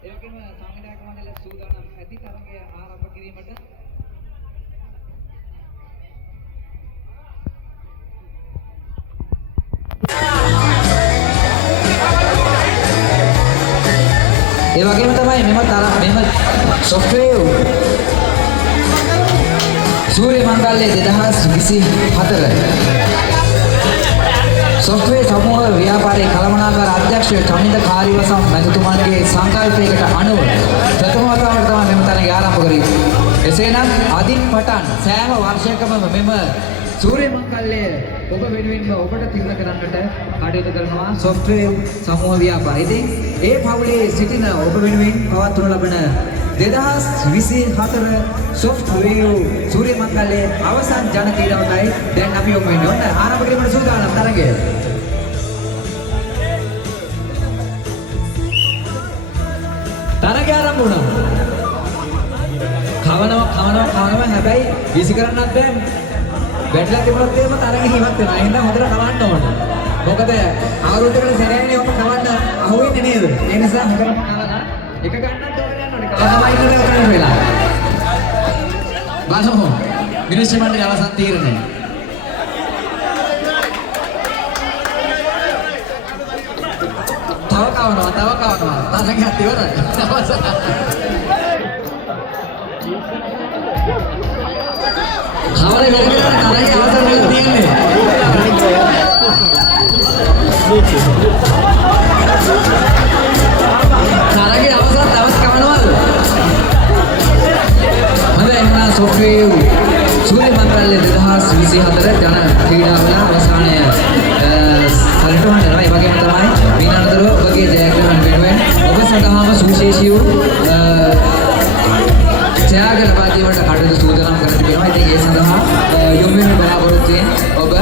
ඒ වගේම සංවිධායක මණ්ඩලය සූදානම් ඇති තරගය ආරම්භ කිරීමට ඒ වගේම තමයි මෙම software සූර්ය මංගල්‍ය 2024 software සමූහ ව්‍යාපාරයේ කළමනාකාර අධ්‍යක්ෂ චමින්ද කාර්යවසම් මැතිතුමාගේ සංකල්පයකට අනුව ප්‍රථම වතාවට තමයි මෙම තරගය ආරම්භ කරන්නේ. එසේනම් අදින් පටන් සෑම වර්ෂයකම මෙම සූර්ය මංගල්‍ය ඔබ වෙනුවෙන්ම ඔබට තිබුණ කරන්නට කටයුතු කරනවා software සමූහ ව්‍යාපාරය. ඉතින් ඒ පවුලේ සිටින ඔබ වෙනුවෙන් පවත්වනු ලබන 2024 software සූර්ය මංගල්‍යයේ අවසන් ජන ක්‍රීඩාවටයි දැන් අපි යොමු වෙන්නේ. ඔන්න ආරම්භ කිරීමට සූදානම් තරගය. තරගය ආරම්භ වුණා. කවනවා හැබැයි වීසි කරන්නත් බෑ. බැටලා තිබුණත් එහෙම තරගෙ හිමත් වෙනවා. එහෙනම් හොඳට කවන්න ඕන. මොකද අවුරුද්දකට සැරේනේ ඔක කවන්න අහුවෙන්නේ නේද? ඒ නිසා හොඳටම කවලා එක ගන්නත් ඕනේ යන්න ඕනේ. කවනවා ඉන්නද උතරන වෙලා. බලමු. විනිශ්චය මණ්ඩලයේ අවසන් තීරණය. තව කවනවා. තරගෙත් ඉවරයි. හවරේ වැඩ කරන තරගේ අවසන් වෙලා තියෙන්නේ. තරගේ අවසන් දවස් කවනවද? හොඳයි එහෙනම් software සූර්ය මංගල්‍ය 2024 ජන ක්‍රීඩාවල අවසානය සැලකුම් කරනවා. ඒ වගේම තමයි විනාඩතර ඔබගේ ජයග්‍රහණ වෙනුවෙන් ඔබ සඳහාම සුවිශේෂී වූ ත්‍යාග ලබා දීමට කටයුතු සූදානම් කර තිබෙනවා. ඉතින් ඒ සඳහා යොමු වෙන බලාපොරොත්තුෙන් ඔබ